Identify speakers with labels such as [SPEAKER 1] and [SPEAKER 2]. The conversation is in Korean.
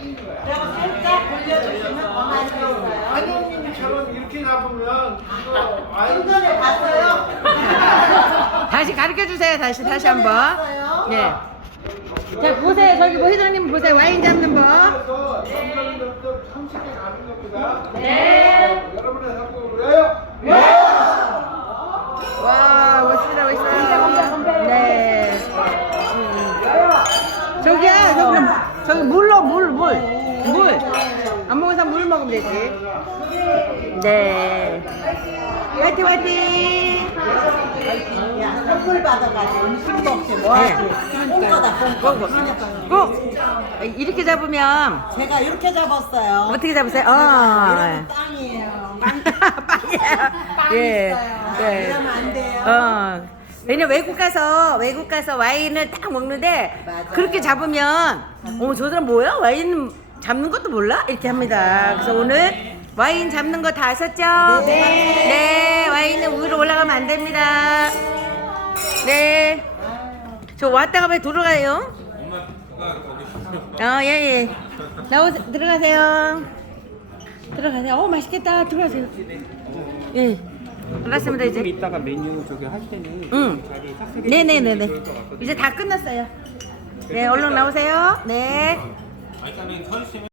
[SPEAKER 1] 내가 살짝 돌려주시면 더 맛있어요.
[SPEAKER 2] 한영님처럼 이렇게 잡으면
[SPEAKER 1] 좀 전에 봤어요?
[SPEAKER 3] 다시 가르쳐 주세요. 다시 한번.
[SPEAKER 1] 봤어요?
[SPEAKER 3] 네. 자 보세요. 저기 뭐 회장님 보세요. 와인 잡는 법.
[SPEAKER 2] 그래서 점점 30개 가는 겁니다.
[SPEAKER 3] 네.
[SPEAKER 2] 여러분의 성공을 위하여.
[SPEAKER 3] 와 멋있다 멋있다. 네. 저기야 저기 물로 물. 안 먹은 사람 물 먹으면 되지. 네. 화이팅 화이팅.
[SPEAKER 1] 야, 선물 받아가지고 음식도 없이 뭐하지? 뽕거다 뽕거.
[SPEAKER 3] 꼭 이렇게 잡으면
[SPEAKER 1] 제가 이렇게 잡았어요.
[SPEAKER 3] 어떻게 잡으세요?
[SPEAKER 1] 이러면 빵이에요.
[SPEAKER 3] 빵이에요.
[SPEAKER 1] 빵
[SPEAKER 3] 예.
[SPEAKER 1] 있어요.
[SPEAKER 3] 예.
[SPEAKER 1] 이러면 안 돼요.
[SPEAKER 3] 왜냐 외국 가서 와인을 딱 먹는데
[SPEAKER 1] 맞아요.
[SPEAKER 3] 그렇게 잡으면 저 사람 뭐야? 와인 잡는 것도 몰라? 이렇게 합니다. 그래서 오늘 와인 잡는 거 다 아셨죠? 네. 와인은 위로 올라가면 안 됩니다. 네. 저 왔다가 왜 돌아가요? 예. 들어가세요. 맛있겠다. 들어가세요. 예. 알았습니다 이제.
[SPEAKER 4] 조금 이따가 메뉴 저기 할 때는
[SPEAKER 3] 응.
[SPEAKER 4] 자리에 딱 세개
[SPEAKER 3] 네네네네. 이제 다 끝났어요. 네, 얼른 나오세요. 네.
[SPEAKER 4] 일단은 서 있으면